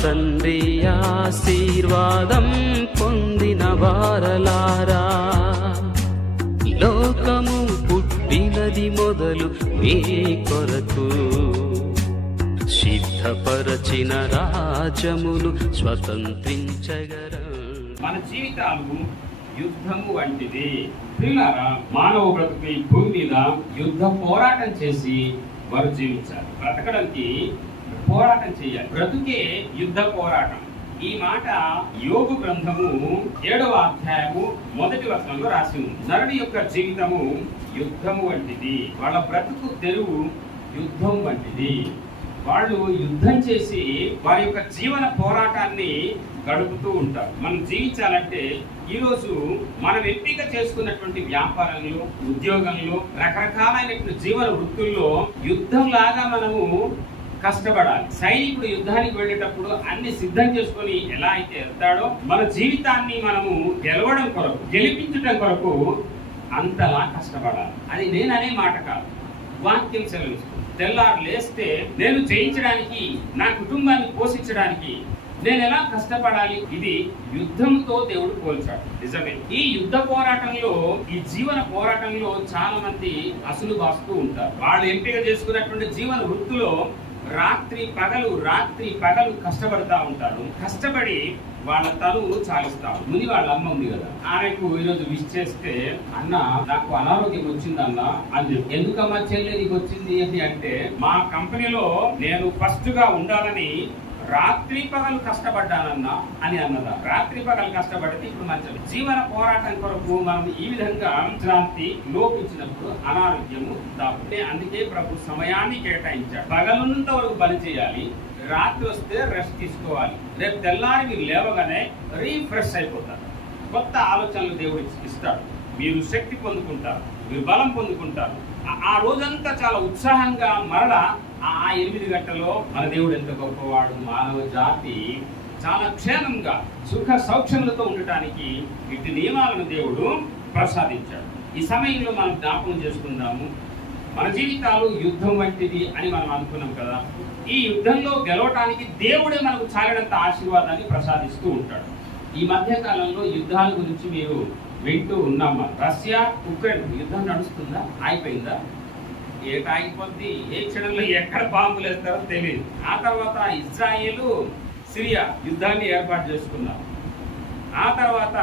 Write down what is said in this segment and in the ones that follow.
తండ్రి ఆశీర్వాదం పొందిన వారలారా, లోకము పుట్టినది మొదలు మీ కొరకు సిద్ధపరచిన రాజ్యమును స్వతంత్రించగలరు. మన జీవితాలు యుద్ధము వంటిది. ప్రియులారా, మానవ బ్రతుకు ఈ భూమి మీద యుద్ధ పోరాటం చేసి వారు జీవించాలి. బ్రతకడానికి పోరాటం చేయాలి. బ్రతుకే యుద్ధ పోరాటం. ఈ మాట యోగు గ్రంథము 7వ అధ్యాయము 1వ వచనంలో రాసి ఉంది. నరుడి యొక్క జీవితము యుద్ధము వంటిది. వాళ్ళ బ్రతుకు తెరువు యుద్ధం వంటిది. వాళ్ళు యుద్ధం చేసి వారి యొక్క జీవన పోరాటాన్ని గడుపుతూ ఉంటారు. మనం జీవించాలంటే ఈరోజు మనం ఎంపిక చేసుకున్నటువంటి వ్యాపారంలో, ఉద్యోగంలో, రకరకాలైనటువంటి జీవన వృత్తుల్లో యుద్ధం లాగా మనము కష్టపడాలి. సైనికుడు యుద్ధానికి వెళ్ళేటప్పుడు అన్ని సిద్ధం చేసుకొని ఎలా అయితే వెళ్తాడో, మన జీవితాన్ని మనము గెలవడం కొరకు, గెలిపించడం కొరకు అంతలా కష్టపడాలి. అది నేననే మాట కాదు, వాక్యం సెలవిస్తుంది. తెల్లారు లేస్తే నేను జయించడానికి, నా కుటుంబాన్ని పోషించడానికి నేను ఎలా కష్టపడాలి, ఇది యుద్ధంతో దేవుడు పోల్చాడు. నిజమే. ఈ యుద్ధ పోరాటంలో, ఈ జీవన పోరాటంలో చాలా మంది అసలు బాస్తూ ఉంటారు. వాళ్ళు ఎంపిక చేసుకున్నటువంటి జీవన వృత్తిలో రాత్రి పగలు కష్టపడతా ఉంటారు. కష్టపడి వాళ్ళ తనువు చాలుస్తారు. ముని వాళ్ళ అమ్మ ఉంది కదా, ఆమెకు ఈరోజు విష్ చేస్తే, అన్న నాకు అనారోగ్యం వచ్చిందన్న అని. ఎందుకమ్మా చెల్లి నీకు వచ్చింది అని అంటే, మా కంపెనీలో నేను ఫస్ట్ గా ఉండాలని రాత్రి పగలు కష్టపడ్డానన్నా అని అన్నదా. రాత్రి పగలు కష్టపడితే ఇప్పుడు మంచిది. జీవన పోరాటం కొరకు మనం ఈ విధంగా విశ్రాంతి లోపించినప్పుడు అనారోగ్యము దాపునే. అందుకే ప్రభు సమయాన్ని కేటాయించాడు. పగలున్నంత వరకు పని చేయాలి, రాత్రి వస్తే రెస్ట్ తీసుకోవాలి. రేపు తెల్లారి మీరు లేవగానే రీఫ్రెష్ అయిపోతారు. కొత్త ఆలోచనలు దేవుడు ఇస్తాడు. మీరు శక్తి పొందుకుంటారు, మీరు బలం పొందుకుంటారు. ఆ రోజంతా చాలా ఉత్సాహంగా మరలా ఆ 8 గంటల్లో మన దేవుడు ఎంత గొప్పవాడు. మానవ జాతి చాలా క్షేమంగా సుఖ సౌఖ్యములతో ఉండటానికి ఇటు నియమాలను దేవుడు ప్రసాదించాడు. ఈ సమయంలో మనం జ్ఞాపకం చేసుకుందాము, మన జీవితాలు యుద్ధం వంటిది అని మనం అనుకున్నాం కదా. ఈ యుద్ధంలో గెలవటానికి దేవుడే మనకు చాలినంత ఆశీర్వాదాన్ని ప్రసాదిస్తూ ఉంటాడు. ఈ మధ్య కాలంలో యుద్ధాల గురించి మీరు వింటూ ఉన్నామా? రష్యా ఉక్రెయిన్ యుద్ధం నడుస్తుందా? అయిపోయిందా? ఆగిపోద్ది. ఏ క్షణంలో ఎక్కడ బాంబులు వేస్తారో తెలియదు. ఆ తర్వాత ఇజ్రాయేల్ సిరియా యుద్ధాన్ని ఏర్పాటు చేసుకున్నారు. ఆ తర్వాత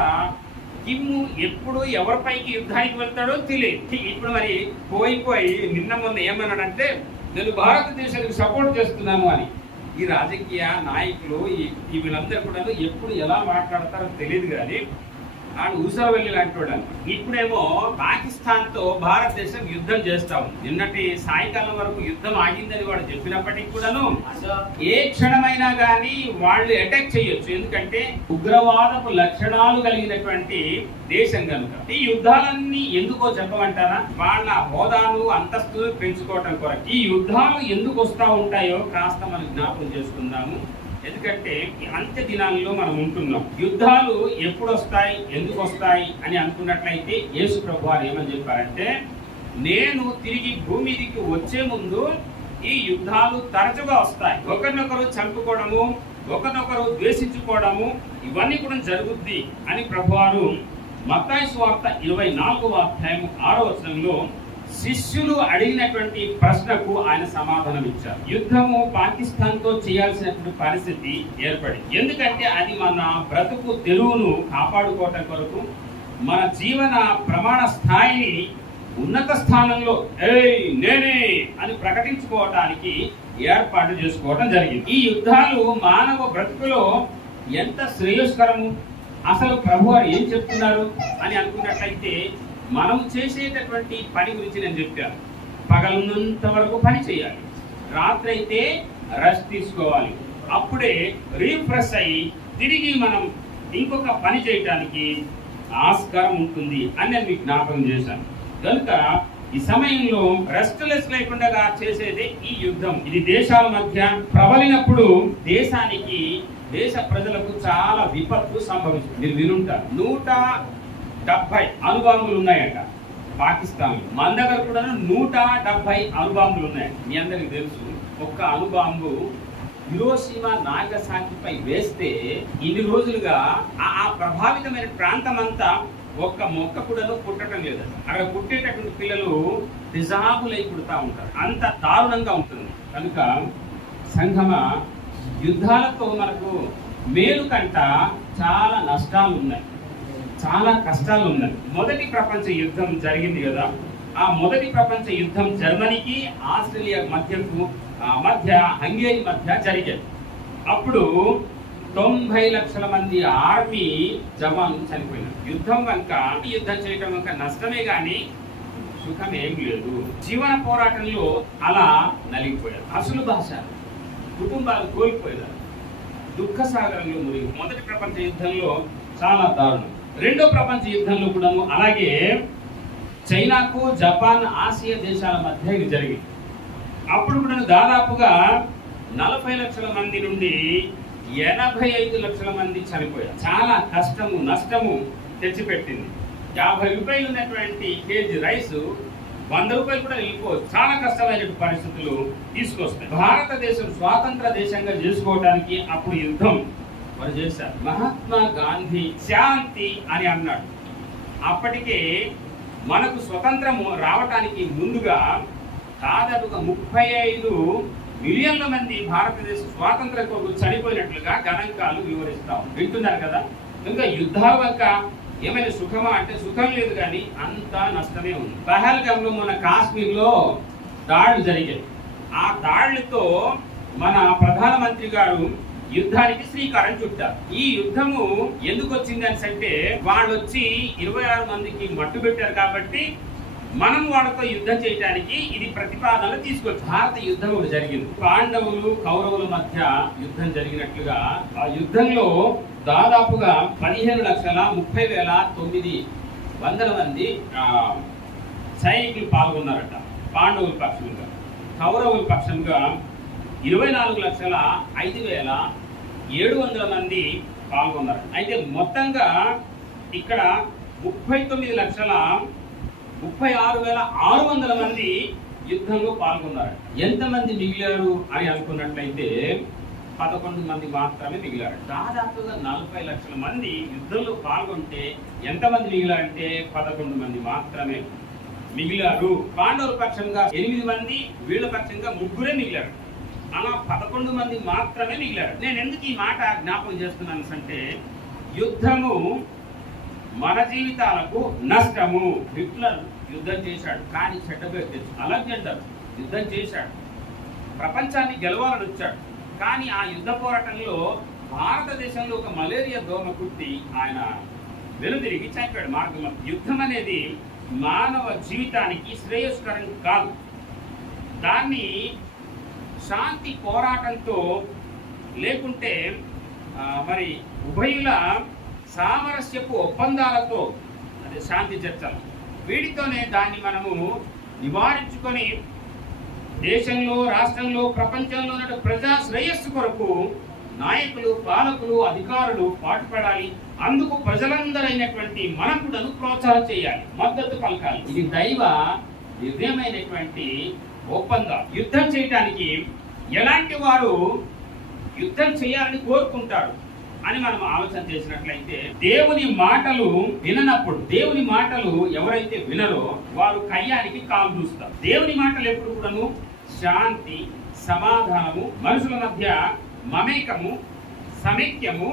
కిమ్ము ఎప్పుడు ఎవరిపైకి యుద్ధానికి వెళ్తాడో తెలియదు. ఇప్పుడు మరి పోయిపోయి నిన్న మొన్న ఏమన్నాడంటే, నేను భారతదేశానికి సపోర్ట్ చేస్తున్నాను అని. ఈ రాజకీయ నాయకులు ఈ వీళ్ళందరూ కూడా ఎప్పుడు ఎలా మాట్లాడతారో తెలియదు. కానీ ఆడు ఊసర వెళ్ళి లాంటి వాడు. ఇప్పుడేమో పాకిస్తాన్ తో భారతదేశం యుద్ధం చేస్తాం. నిన్నటి సాయంకాలం వరకు యుద్ధం ఆగిందని వాడు చెప్పినప్పటికీ కూడాను ఏ క్షణమైనా గానీ వాళ్ళు అటాక్ చేయొచ్చు. ఎందుకంటే ఉగ్రవాదపు లక్షణాలు కలిగినటువంటి దేశం కనుక. ఈ యుద్ధాలన్నీ ఎందుకో చెప్పమంటారా? వాళ్ళ హోదాను, అంతస్తులు పెంచుకోవటం కొరకు. ఈ యుద్ధాలు ఎందుకు వస్తా ఉంటాయో కాస్త మనం జ్ఞాపకం చేసుకుందాము. ఎందుకంటే అంత్య దినాల్లో మనం ఉంటున్నాం. యుద్ధాలు ఎప్పుడు వస్తాయి, ఎందుకు వస్తాయి అని అనుకున్నట్లయితే యేసు ప్రభు వారు ఏమని చెప్పారంటే, నేను తిరిగి భూమి మీదకి వచ్చే ముందు ఈ యుద్ధాలు తరచుగా వస్తాయి. ఒకరినొకరు చంపుకోవడము, ఒకరినొకరు ద్వేషించుకోవడము, ఇవన్నీ కూడా జరుగుద్ది అని ప్రభువారు మత్తయి సువార్త 24వ అధ్యాయం 6వ వచనంలో శిష్యులు అడిగినటువంటి ప్రశ్నకు ఆయన సమాధానం ఇచ్చారు. యుద్ధము పాకిస్తాన్ తో చేయాల్సినటువంటి పరిస్థితి ఏర్పడింది. ఎందుకంటే అది మన బ్రతుకు తెరువును కాపాడుకోవటం కొరకు, మన జీవన ప్రమాణ స్థాయిని ఉన్నత స్థానంలో నేనే అని ప్రకటించుకోవటానికి ఏర్పాటు చేసుకోవటం జరిగింది. ఈ యుద్ధాలు మానవ బ్రతుకులో ఎంత శ్రేయస్కరము, అసలు ప్రభువారు ఏం చెప్తున్నారు అని అనుకున్నట్లయితే, మనం చేసేటటువంటి పని గురించి నేను చెప్పాను. పగలున్నంత వరకు పని చేయాలి, రాత్రి అయితే రెస్ట్ తీసుకోవాలి. అప్పుడే రీఫ్రెష్ అయ్యి తిరిగి మనం ఇంకొక పని చేయటానికి ఆస్కారం ఉంటుంది అని నేను మీకు జ్ఞాపకం చేశాను. కనుక ఈ సమయంలో రెస్ట్లెస్ లేకుండా చేసేది ఈ యుద్ధం. ఇది దేశాల మధ్య ప్రబలినప్పుడు దేశానికి, దేశ ప్రజలకు చాలా విపత్తు సంభవిస్తుంది. మీరు వినుంటారు, 170 అణుబాంబులు ఉన్నాయట పాకిస్తాన్. మన దగ్గర కూడా 170 అణుబాంబులు ఉన్నాయి. మీ అందరికి తెలుసు, ఒక్క అణుబాంబు హిరోషిమా నాగసాకిపై వేస్తే ఇన్ని రోజులుగా ఆ ప్రభావితమైన ప్రాంతం అంతా ఒక్క మొక్క కూడా పుట్టడం లేదు. అక్కడ పుట్టేటటువంటి పిల్లలు డిజాబులై పుడతా ఉంటారు. అంత దారుణంగా ఉంటుంది. కనుక సంఘమ, యుద్ధాలతో మనకు మేలు కంట చాలా నష్టాలు ఉన్నాయి, చాలా కష్టాలు ఉన్నాయి. మొదటి ప్రపంచ యుద్ధం జరిగింది కదా, ఆ మొదటి ప్రపంచ యుద్ధం జర్మనీకి ఆస్ట్రేలియా మధ్య హంగేరీ మధ్య జరిగేది. అప్పుడు 90 లక్షల మంది ఆర్మీ జవాన్లు చనిపోయినారు. యుద్ధం చేయడం వంక నష్టమే గాని సుఖమేం లేదు. జీవన పోరాటంలో అలా నలిగిపోయారు. అసలు భాష కుటుంబాలు కోల్పోయారు. దుఃఖ సాగరంలో మునిగి మొదటి ప్రపంచ యుద్ధంలో చాలా దారుణం. రెండో ప్రపంచ యుద్ధంలో కూడా అలాగే చైనాకు, జపాన్, ఆసియా దేశాల మధ్య ఇది జరిగింది. అప్పుడు కూడా దాదాపుగా 40 లక్షల మంది నుండి 85 లక్షల మంది చనిపోయారు. చాలా కష్టము, నష్టము తెచ్చిపెట్టింది. 50 రూపాయలు ఉన్నటువంటి కేజీ రైస్ 100 రూపాయలు కూడా వెళ్ళిపోవచ్చు. చాలా కష్టమైన పరిస్థితులు తీసుకొస్తాయి. భారతదేశం స్వాతంత్ర దేశంగా చేసుకోవడానికి అప్పుడు యుద్ధం వారు చేశారు. మహాత్మా గాంధీ శాంతి అని అన్నాడు. అప్పటికే మనకు స్వతంత్రం రావటానికి ముందుగా దాదాపుగా 35 మిలియన్ల మంది భారతదేశ స్వాతంత్రం కొరకు చనిపోయినట్లుగా గణాంకాలు వివరిస్తాం. వింటున్నారు కదా. ఇంకా యుద్ధాల వంక ఏమైనా సుఖమా అంటే సుఖం లేదు, కానీ అంతా నష్టమే ఉంది. పహల్గామ్లో మన కాశ్మీర్లో దాడులు జరిగాయి. ఆ దాడులతో మన ప్రధానమంత్రి గారు యుద్ధానికి శ్రీకారం చుట్టారు. ఈ యుద్ధము ఎందుకు వచ్చింది అంటే వాళ్ళు వచ్చి 26 మందికి మట్టు పెట్టారు కాబట్టి మనం వాళ్ళతో యుద్ధం చేయడానికి ఇది ప్రతిపాదనలు తీసుకొచ్చి భారత యుద్ధం కూడా జరిగింది. పాండవులు కౌరవుల మధ్య యుద్ధం జరిగినట్లుగా ఆ యుద్ధంలో దాదాపుగా 15,30,900 మంది సైనికులు పాల్గొన్నారట. పాండవుల పక్షంగా. కౌరవుల పక్షంగా 24,05,700 మంది పాల్గొన్నారు. అయితే మొత్తంగా ఇక్కడ 39,36,600 మంది యుద్ధంలో పాల్గొన్నారు. ఎంతమంది మిగిలారు అని అనుకున్నట్లయితే 11 మంది మాత్రమే మిగిలారు. దాదాపుగా 40 లక్షల మంది యుద్ధంలో పాల్గొంటే ఎంతమంది మిగిలారంటే 11 మంది మాత్రమే మిగిలారు. పాండవుల పక్షంగా 8 మంది, వీళ్ళ పక్షంగా 3 మిగిలారు. అలా 11 మంది మాత్రమే మిగిలారు. నేను ఎందుకు ఈ మాట జ్ఞాపకం చేస్తున్నాను అంటే యుద్ధము మన జీవితాలకు నష్టము. హిట్లర్ యుద్ధం చేశాడు, కానీ చెడ్డ పేరు తెచ్చు. అలెగ్జాండర్ యుద్ధం చేశాడు, ప్రపంచాన్ని గెలవాలని వచ్చాడు, కానీ ఆ యుద్ధ పోరాటంలో భారతదేశంలో ఒక మలేరియా దోమ కుట్టి ఆయన వెనుదిరిగి చనిపోయాడు మార్గంలో. యుద్ధం అనేది మానవ జీవితానికి శ్రేయస్కరం కాదు. దాన్ని శాంతి పోరాటంతో లేకుంటే మరి ఉభయుల సామరస్యపు ఒప్పందాలతో, అదే శాంతి చర్చలు, వీటితోనే దాన్ని మనము నివారించుకొని దేశంలో, రాష్ట్రంలో, ప్రపంచంలో ఉన్న ప్రజా శ్రేయస్సు కొరకు నాయకులు, పాలకులు, అధికారులు పాటుపడాలి. అందుకు ప్రజలందరైనటువంటి మనం కూడా ప్రోత్సాహం చేయాలి, మద్దతు పలకాలి. ఇది దైవ నిర్ణయమైనటువంటి ఒప్పందం. యుద్ధం చేయటానికి ఎలాంటి వారు యుద్ధం చేయాలని కోరుకుంటారు అని మనం ఆలోచన చేసినట్లయితే, దేవుని మాటలు విననప్పుడు, దేవుని మాటలు ఎవరైతే వినరో వారు కయ్యానికి కాలు దూస్తారు. దేవుని మాటలు ఎప్పుడు కూడాను శాంతి, సమాధానము, మనుషుల మధ్య మమేకము, సమైక్యము,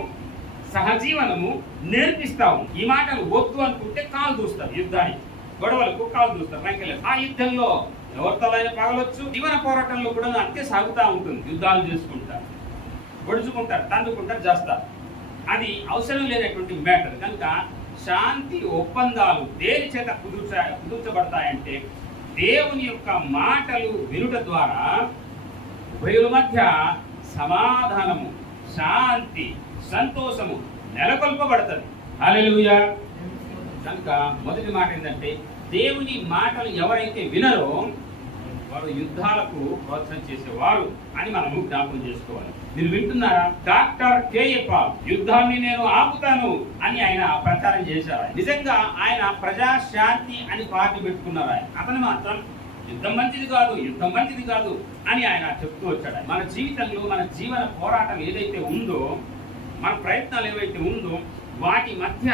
సహజీవనము నేర్పిస్తాము. ఈ మాటలు వద్దు అనుకుంటే కాలు దూస్తారు. యుద్ధానికి, గొడవలకు కాలు దూస్తారు. ఆ యుద్ధంలో ఎవరితో పగలొచ్చు. జీవన పోరాటంలో కూడా అంతే సాగుతూ ఉంటుంది. యుద్ధాలు చేసుకుంటారు, గొడుచుకుంటారు, తందుకుంటారు, చేస్తారు. అది అవసరం లేనటువంటి మ్యాటర్. కనుక శాంతి ఒప్పందాలు దేని చేత కుదుర్చబడతాయంటే దేవుని యొక్క మాటలు వినుట ద్వారా ఉభయుల మధ్య సమాధానము, శాంతి, సంతోషము నెలకొల్పబడుతుంది. హల్లెలూయా. కనుక మొదటి మాట ఏంటంటే దేవుని మాటలు ఎవరైతే వినరో వారు యుద్ధాలకు ప్రోత్సాహం చేసేవారు అని మనము జ్ఞాపకం చేసుకోవాలి. మీరు వింటున్నారా? డాక్టర్ కేఏ పాల్ యుద్ధాన్ని నేను ఆపుతాను అని ఆయన ప్రచారం చేశారు. నిజంగా ఆయన ప్రజాశాంతి అని పార్టీ పెట్టుకున్నారు. అతను మాత్రం యుద్ధం మంచిది కాదు, యుద్ధం మంచిది కాదు అని ఆయన చెప్తూ వచ్చాడు. మన జీవితంలో మన జీవన పోరాటం ఏదైతే ఉందో, మన ప్రయత్నాలు ఏవైతే ఉందో, వాటి మధ్య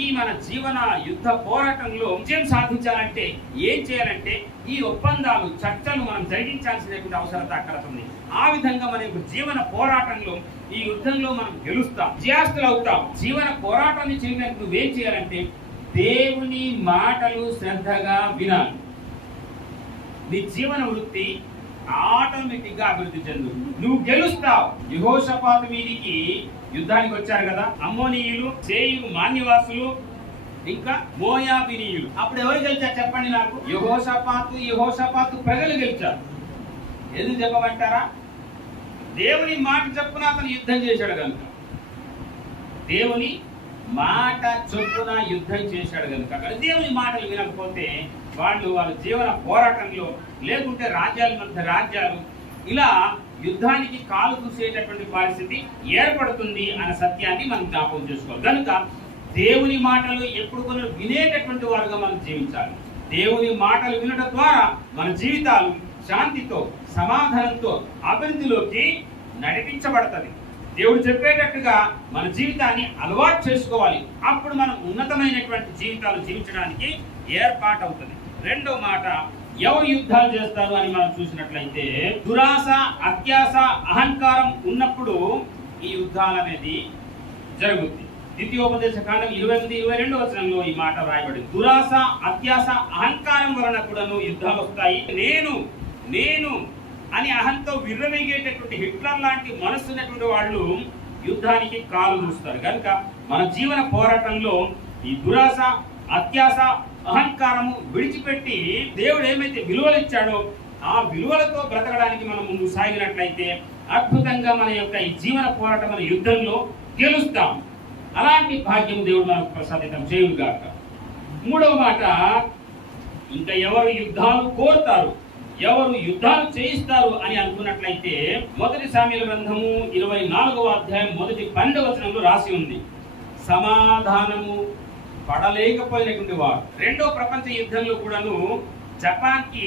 ఈ మన జీవన యుద్ధ పోరాటంలో విజయం సాధించాలంటే ఏం చేయాలంటే ఈ ఒప్పందాలు, చర్చలు మనం జరిగించాల్సినటువంటి అవసరత అక్కడ ఉంది. ఆ విధంగా మన యొక్క జీవన పోరాటంలో, ఈ యుద్ధంలో మనం గెలుస్తాం, విజయాస్తులు అవుతాం. జీవన పోరాటాన్ని చేయడానికి నువ్వేం చేయాలంటే దేవుని మాటలు శ్రద్ధగా వినాలి. నీ జీవన వృత్తి ఆటోమేటిక్ గా అభివృద్ధి చెందు, నువ్వు గెలుస్తావు. యెహోషాపాతు మీదికి యుద్ధానికి వచ్చారు కదా అమ్మోనీయులు, సేయీరు మాన్యవాసులు, ఇంకా మోయాబీనీయులు. అప్పుడు ఎవరు గెలిచారు చెప్పండి నాకు? యెహోషాపాతు ప్రజలు గెలిచారు. ఎందుకు చెప్పమంటారా? దేవుని మాట చొప్పున అతను యుద్ధం చేశాడు కనుక, దేవుని మాట చొప్పున యుద్ధం చేశాడు కనుక. అక్కడ దేవుని మాటలు వినకపోతే వాళ్ళ జీవన పోరాటంలో, లేకుంటే రాజ్యాల మధ్య రాజ్యాలు ఇలా యుద్ధానికి కాలు చూసేటటువంటి పరిస్థితి ఏర్పడుతుంది అనే సత్యాన్ని మనం జ్ఞాపకం చేసుకోవాలి. కనుక దేవుని మాటలు ఎప్పుడు కొన్ని వినేటటువంటి వారుగా మనం జీవించాలి. దేవుని మాటలు వినడం ద్వారా మన జీవితాలు శాంతితో, సమాధానంతో అభివృద్ధిలోకి నడిపించబడుతుంది. దేవుడు చెప్పేటట్టుగా మన జీవితాన్ని అలవాటు చేసుకోవాలి. అప్పుడు మనం ఉన్నతమైనటువంటి జీవితాలు జీవించడానికి ఏర్పాటవుతుంది. రెండో మాట, ఎవరు యుద్ధాలు చేస్తారు అని మనం చూసినట్లయితే, దురాశ, అత్యాశ, అహంకారం ఉన్నప్పుడు ఈ యుద్ధాలు అనేది జరుగుతుంది. ద్వితీయోపదేశ కాండం 28-22 వచనంలో ఈ మాట రాయబడింది. దురాశ, అత్యాశ, అహంకారం వలన కూడాను యుద్ధాలు వస్తాయి. నేను అని అహంతో విర్రవీగేటటువంటి హిట్లర్ లాంటి మనస్సున్నటువంటి వాళ్ళు యుద్ధానికి కాలు దూస్తారు. కనుక మన జీవన పోరాటంలో ఈ దురాశ, అత్యాశ, అహంకారము విడిచిపెట్టి దేవుడు ఏమైతే విలువలు ఇచ్చాడో ఆ విలువలతో బ్రతకడానికి మనం ముందు సాగినట్లయితే అద్భుతంగా మన యొక్క ఈ జీవన పోరాటం మన యుద్ధంలో గెలుస్తాం. అలాంటి భాగ్యం దేవుడు మనకు ప్రసాదితం చేయుగాక. మూడవ మాట, ఇంకా ఎవరు యుద్ధాలు కోరుతారు, ఎవరు యుద్ధాలు చేయిస్తారు అని అనుకున్నట్లయితే, 1 సామ్యుయేలు గ్రంథము 24వ అధ్యాయం 12వ వచనంలో రాసి ఉంది, సమాధానము పడలేకపోయినటువంటి వారు. రెండో ప్రపంచ యుద్ధంలో కూడాను జపాన్ కి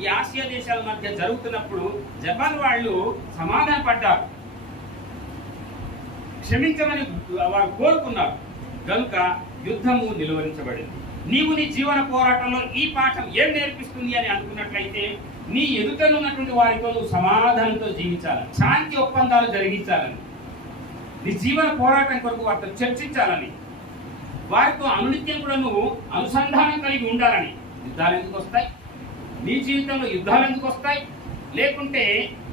ఈ ఆసియా దేశాల మధ్య జరుగుతున్నప్పుడు జపాన్ వాళ్ళు సమాధాన పడ్డారు, క్షమించమని వారు కోరుకున్నారు. కనుక యుద్ధము నిలువరించబడింది. నీవు నీ జీవన పోరాటంలో ఈ పాఠం ఏం నేర్పిస్తుంది అని అనుకున్నట్లయితే, నీ ఎదుటనున్నటువంటి వారితో నువ్వు సమాధానంతో జీవించాలని, శాంతి ఒప్పందాలు జరిగించాలని, నీ జీవన పోరాటం కొరకు వారితో చర్చించాలని, వారితో అనునిత్యం కూడా నువ్వు అనుసంధానం కలిగి ఉండాలని. యుద్ధాలు ఎందుకు వస్తాయి? నీ జీవితంలో యుద్ధాలు ఎందుకు వస్తాయి? లేకుంటే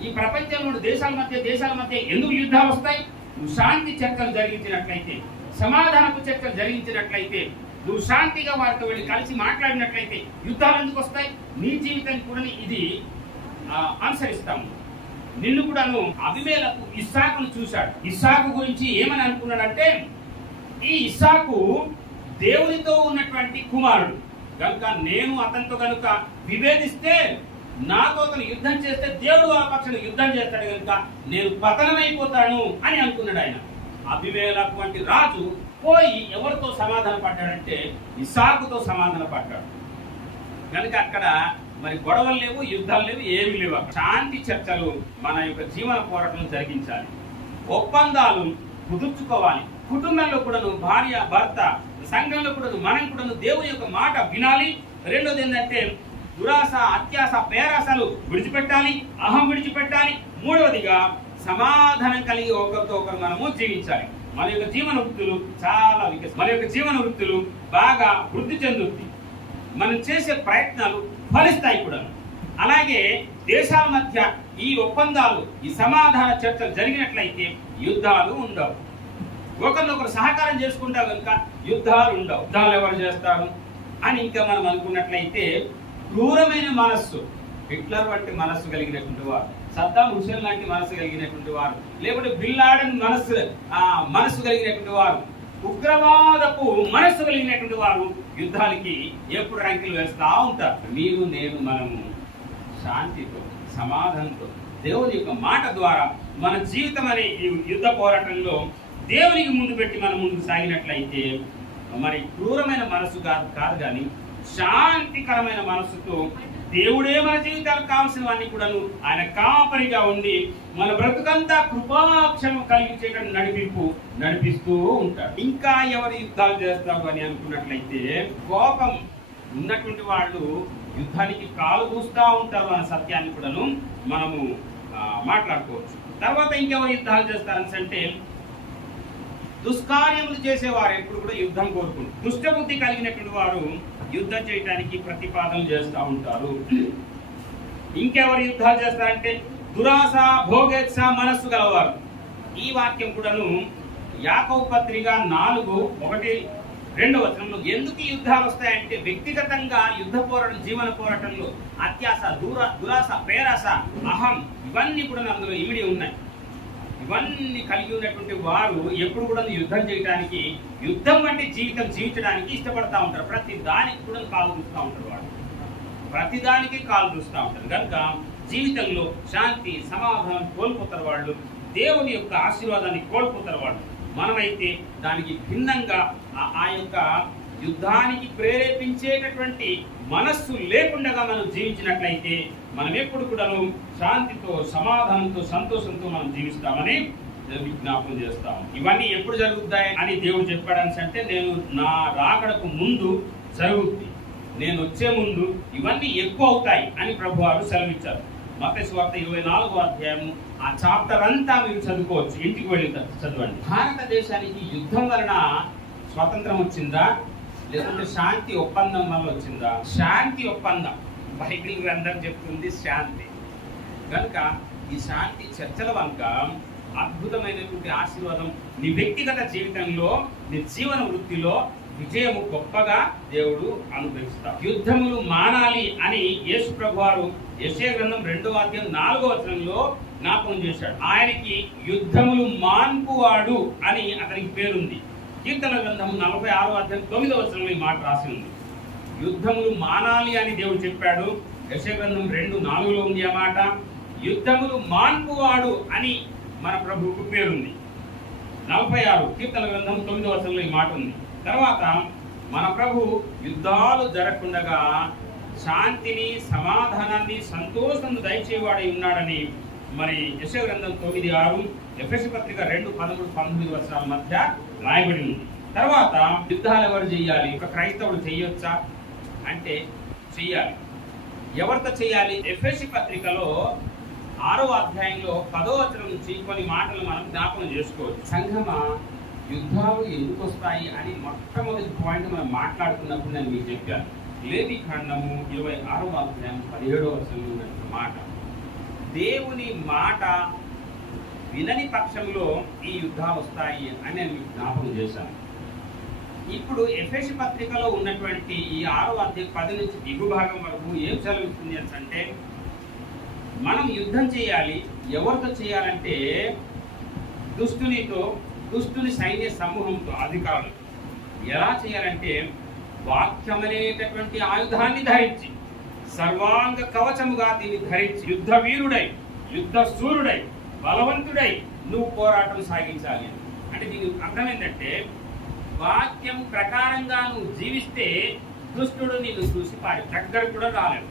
ఈ ప్రపంచంలో దేశాల మధ్య ఎందుకు యుద్ధాలు వస్తాయి? నువ్వు శాంతి చర్చలు జరిగించినట్లయితే, సమాధానపు చర్చలు జరిగించినట్లయితే, నువ్వు శాంతిగా వారితో వెళ్ళి కలిసి మాట్లాడినట్లయితే యుద్ధాలు ఎందుకు వస్తాయి? నీ జీవితాన్ని కూడా ఇది అనుసరిస్తాము. నిన్ను కూడాను అబీమెలెకు ఇస్సాకును చూశాడు. ఇస్సాకు గురించి ఏమని అనుకున్నాడంటే, ఈ ఇస్సాకు దేవునితో ఉన్నటువంటి కుమారుడు కనుక నేను అతనితో కనుక విభేదిస్తే, నాతో అతను యుద్ధం చేస్తే దేవుడు ఆ పక్షాన్ని యుద్ధం చేస్తాడు కనుక నేను పతనమైపోతాను అని అనుకున్నాడు ఆయన. అబీమెలెకు వంటి రాజు పోయి ఎవరితో సమాధాన పడ్డాడంటే ఇస్సాకుతో సమాధాన పడ్డాడు. కనుక అక్కడ మరి గొడవలు లేవు, యుద్ధాలు లేవు, ఏమి లేవు. శాంతి చర్చలు మన యొక్క జీవన పోరాటం జరిగించాలి, ఒప్పందాలు కుదుర్చుకోవాలి. కుటుంబంలో కూడా భార్య, భర్త, సంఘంలో కూడా మనం కూడా దేవుని యొక్క మాట వినాలి. రెండోది ఏంటంటే దురాశ, అత్యాశ, పేరాశలు విడిచిపెట్టాలి, అహం విడిచిపెట్టాలి. మూడవదిగా సమాధానం కలిగి ఒకరితో ఒకరు మనము జీవించాలి. మన యొక్క జీవన వృత్తులు చాలా మన యొక్క జీవన వృత్తులు బాగా వృద్ధి చెందుతుంది. మనం చేసే ప్రయత్నాలు ఫలిస్తాయి కూడా. అలాగే దేశాల మధ్య ఈ ఒప్పందాలు, ఈ సమాధాన చర్చలు జరిగినట్లయితే యుద్ధాలు ఉండవు. ఒకరినొకరు సహకారం చేసుకుంటా కనుక యుద్ధాలు ఉండవు. యుద్ధాలు ఎవరు చేస్తారు అని ఇంకా మనం అనుకున్నట్లయితే, క్రూరమైన మనస్సు, హిట్లర్ వంటి మనస్సు కలిగినటువంటి వారు, సద్దాం హుసేన్ లాంటి మనస్సు కలిగినటువంటి వారు, లేకుంటే బిన్ లాడెన్ మనస్సు కలిగినటువంటి వారు, ఉగ్రవాదపు మనస్సు కలిగినటువంటి వారు యుద్ధాలకి ఎప్పుడు ర్యాంకులు వేస్తా ఉంటారు. మీరు, నేను, మనము శాంతితో, సమాధానంతో దేవుని యొక్క మాట ద్వారా మన జీవితం అనే ఈ యుద్ధ పోరాటంలో దేవునికి ముందు పెట్టి మనం ముందుకు సాగినట్లయితే, మరి క్రూరమైన మనస్సు కాదు కానీ శాంతికరమైన మనస్సుతో దేవుడే మన జీవితాలకు కావాల్సినవన్నీ కూడాను ఆయన కాపరిగా ఉండి మన బ్రతుకంతా కృపాక్షరం కలిగించేటట్టు నడిపిస్తూ ఉంటాడు. ఇంకా ఎవరు యుద్ధాలు చేస్తారు అని అనుకున్నట్లయితే, కోపం ఉన్నటువంటి వాళ్ళు యుద్ధానికి కాలు దూస్తూ ఉంటారు అనే సత్యాన్ని కూడాను మనము మాట్లాడుకోవచ్చు. తర్వాత ఇంకెవరు యుద్ధాలు చేస్తారని అంటే, దుష్కార్యములు చేసేవారు ఎప్పుడు కూడా యుద్ధం కోరుకుంటారు. దుష్టబుద్ధి కలిగినటువంటి వారు యుద్ధం చేయడానికి ప్రతిపాదనలు చేస్తూ ఉంటారు. ఇంకెవరు యుద్ధాలు చేస్తారంటే, దురాశ, భోగేచ్ఛ మనస్సు గలవారు. ఈ వాక్యం కూడాను యాకోబు పత్రిక 4:1-2 ఎందుకు యుద్ధాలు వస్తాయంటే, వ్యక్తిగతంగా యుద్ధ పోరాటం, జీవన పోరాటంలో అత్యాశ, దురాశ, పేరాశ, అహం ఇవన్నీ కూడా అందులో ఇమిడి ఉన్నాయి. ఇవన్నీ కలిగి ఉన్నటువంటి వారు ఎప్పుడు కూడా యుద్ధం చేయడానికి, యుద్ధం వంటి జీవితం జీవించడానికి ఇష్టపడతా ఉంటారు. ప్రతి దానికి కూడా కాలు చూస్తూ ఉంటారు. వాడు ప్రతి దానికి కాలు చూస్తూ ఉంటారు. కనుక జీవితంలో శాంతి, సమాధానం కోల్పోతారు వాళ్ళు. దేవుని యొక్క ఆశీర్వాదాన్ని కోల్పోతారు వాళ్ళు. మనమైతే దానికి భిన్నంగా ఆ యొక్క యుద్ధానికి ప్రేరేపించేటటువంటి మనస్సు లేకుండా మనం జీవించినట్లయితే మనం ఎప్పుడు కూడా శాంతితో, సమాధానంతో, సంతోషంతో మనం జీవిస్తామని విజ్ఞాపన చేస్తాము. ఇవన్నీ ఎప్పుడు జరుగుతాయి అని దేవుడు చెప్పాడని అంటే, నేను నా రాకడకు ముందు జరుగుద్ది, నేను వచ్చే ముందు ఇవన్నీ ఎక్కువ అవుతాయి అని ప్రభువారు సెలవిచ్చారు. మత్తయి సువార్త 24వ అధ్యాయము ఆ చాప్టర్ అంతా మీరు చదువుకోవచ్చు, ఇంటికి వెళ్ళి చదవండి. భారతదేశానికి యుద్ధం వలన స్వతంత్రం వచ్చిందా, లేకుంటే శాంతి ఒప్పందం వల్ల వచ్చిందా? శాంతి ఒప్పందం. బైబిల్ గ్రంథం చెప్తుంది శాంతి. కనుక ఈ శాంతి చర్చల వంక అద్భుతమైనటువంటి ఆశీర్వాదం నీ వ్యక్తిగత జీవితంలో, నీ జీవన వృత్తిలో విజయము గొప్పగా దేవుడు అనుగ్రహిస్తాడు. యుద్ధములు మానాలి అని యేసు ప్రభువారు యెషయా గ్రంథం 2:4 జ్ఞాపకం చేశాడు. ఆయనకి యుద్ధములు మాన్పువాడు అని అతనికి పేరుంది. కీర్తన గ్రంథం 46:9 ఈ మాట రాసి ఉంది. యుద్ధములు మానాలి అని దేవుడు చెప్పాడు. యెషయా గ్రంథం 2:4 ఉంది ఆ మాట. యుద్ధములు మాన్పువాడు అని మన ప్రభువుకు పేరుంది. 46 కీర్తన గ్రంథం 9 ఈ మాట ఉంది. తర్వాత మన ప్రభు యుద్ధాలు జరగకుండా శాంతిని, సమాధానాన్ని, సంతోషాన్ని దయచేవాడై ఉన్నాడని మరి యెషయా గ్రంథం 9:6, ఎఫెసు పత్రిక 2:13-19 మధ్య రాయబడి ఉంది. తర్వాత యుద్ధాలు ఎవరు చేయాలి? ఒక క్రైస్తవుడు చేయొచ్చా అంటే చెయ్యాలి. ఎవరితో చేయాలి? ఎఫెసు పత్రికలో 6వ అధ్యాయంలో 10వ వచనం నుంచి కొన్ని మాటలు మనం జ్ఞాపకం చేసుకోవచ్చు. సంఘమా, యుద్ధాలు ఎందుకు వస్తాయి అని మొట్టమొదటి పాయింట్ మనం మాట్లాడుకున్నప్పుడు నేను మీకు చెప్పాను. లేవి ఖండము 26వ అధ్యాయం 17వ వచనంలో ఉన్న మాట, దేవుని మాట వినని పక్షంలో ఈ యుద్ధాలు వస్తాయి అని నేను మీకు జ్ఞాపకం చేశాను. ఇప్పుడు ఎఫెసు పత్రికలో ఉన్నటువంటి ఈ 6వ అధ్యాయం 10 నుంచి దిగు భాగం వరకు ఏం సెలవిస్తుంది అంటే, మనం యుద్ధం చేయాలి. ఎవరితో చేయాలంటే దుష్టుని సైన్య సమూహంతో, అధికారులు. ఎలా చేయాలంటే వాక్యం అనేటటువంటి ఆయుధాన్ని ధరించి, సర్వాంగ కవచముగా దీన్ని ధరించి, యుద్ధ వీరుడై, యుద్ధ సూర్యుడై, బలవంతుడై నువ్వు పోరాటం సాగించాలి. అంటే దీని అర్థం ఏంటంటే, వాక్యం ప్రకారంగా నువ్వు జీవిస్తే దుష్టుడు నిన్ను చూసి పారి దగ్గర కూడా రాలేడు.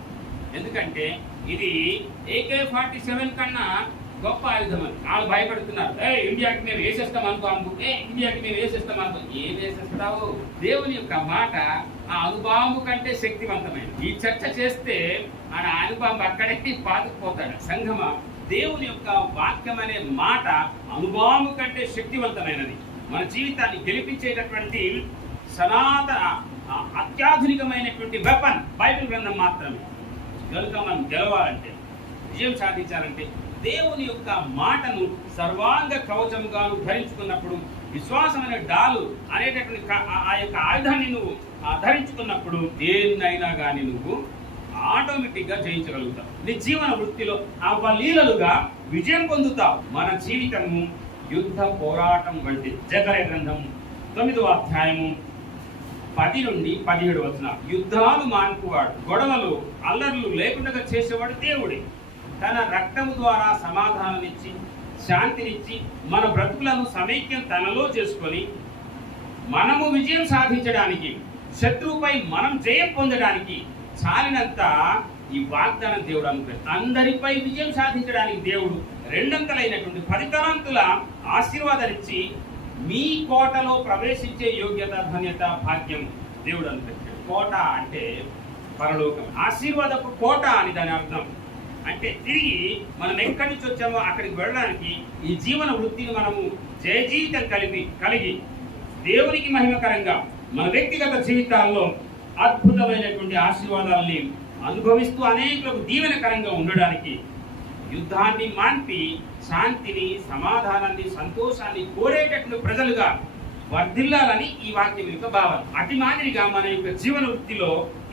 ఎందుకంటే ఇది AK-47 కన్నా గొప్ప ఆయుధం అని వాళ్ళు భయపడుతున్నారు. ఇండియాకి మేము వేసేస్తాం అనుకో, ఇండియాకి మేము వేసేస్తాం అనుకో. ఏం వేసేస్తావు? దేవుని యొక్క మాట ఆ అణుబాంబు కంటే శక్తివంతమైన. ఈ చర్చ చేస్తే ఆ అణుబాంబు అక్కడే పాతుకుపోతాడు. సంఘమ, దేవుని యొక్క వాక్యం అనే మాట అణుబాంబు కంటే శక్తివంతమైనది. మన జీవితాన్ని గెలిపించేటటువంటి సనాతన అత్యాధునికమైనటువంటి వెపన్ బైబిల్ గ్రంథం మాత్రమే. కనుక మనం గెలవాలంటే, విజయం సాధించాలంటే దేవుని యొక్క మాటను సర్వాంగ కవచముగాను ధరించుకున్నప్పుడు, విశ్వాసం అనే డాలు అనేటటువంటి ఆ యొక్క ఆయుధాన్ని నువ్వు ధరించుకున్నప్పుడు దేన్నైనా కానీ నువ్వు ఆటోమేటిక్ గా జయించగలుగుతావు. నీ జీవన వృత్తిలో అవలీలలుగా విజయం పొందుతావు. మన జీవితము యుద్ధ పోరాటం వంటి. జకర్యా గ్రంథం 9వ అధ్యాయము 10 నుండి 17 వచనాలు. యుద్ధాలు మాన్పువాడు, గొడవలు అల్లర్లు లేకుండా చేసేవాడు దేవుడే. తన రక్తము ద్వారా సమాధానాన్నిచ్చి, శాంతినిచ్చి, మన బ్రతుకులను సమైక్యం తనలో చేసుకొని మనము విజయం సాధించడానికి, శత్రువుపై మనం జయం పొందడానికి చాలినంత ఈ వాగ్దానం దేవుడు అనుగ్రహిస్తాడు. అందరిపై విజయం సాధించడానికి దేవుడు రెండంతలైనటువంటి 10 తలాంతుల ఆశీర్వాదాన్నిచ్చి మీ కోటలో ప్రవేశించే యోగ్యత, ధన్యత, భాగ్యం దేవుడు అనుగ్రహించాడు. కోట అంటే పరలోకం, ఆశీర్వాదపు కోట అని దాని అర్థం. అంటే తిరిగి మనం ఎక్కడి నుంచి వచ్చామో అక్కడికి వెళ్ళడానికి ఈ జీవన వృత్తిని మనము జయజీవితం కలిగి దేవునికి మహిమకరంగా మన వ్యక్తిగత జీవితాల్లో అద్భుతమైనటువంటి ఆశీర్వాదాలని అనుభవిస్తూ అనేకులకు దీవెనకరంగా ఉండడానికి యుద్ధాన్ని మాన్పి శాంతిని, సమాధానాన్ని, సంతోషాన్ని కోరేటట్లు ప్రజలుగా వర్ధిల్లాలని ఈ వాక్యం యొక్క భావన. అతి మాదిరిగా మన యొక్క జీవన వృత్తిలో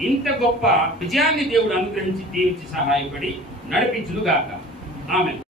ఇంత గొప్ప విజయాన్ని దేవుడు అనుగ్రహించి దీవించి సహాయపడి నడిపించును గాక. ఆమేన్.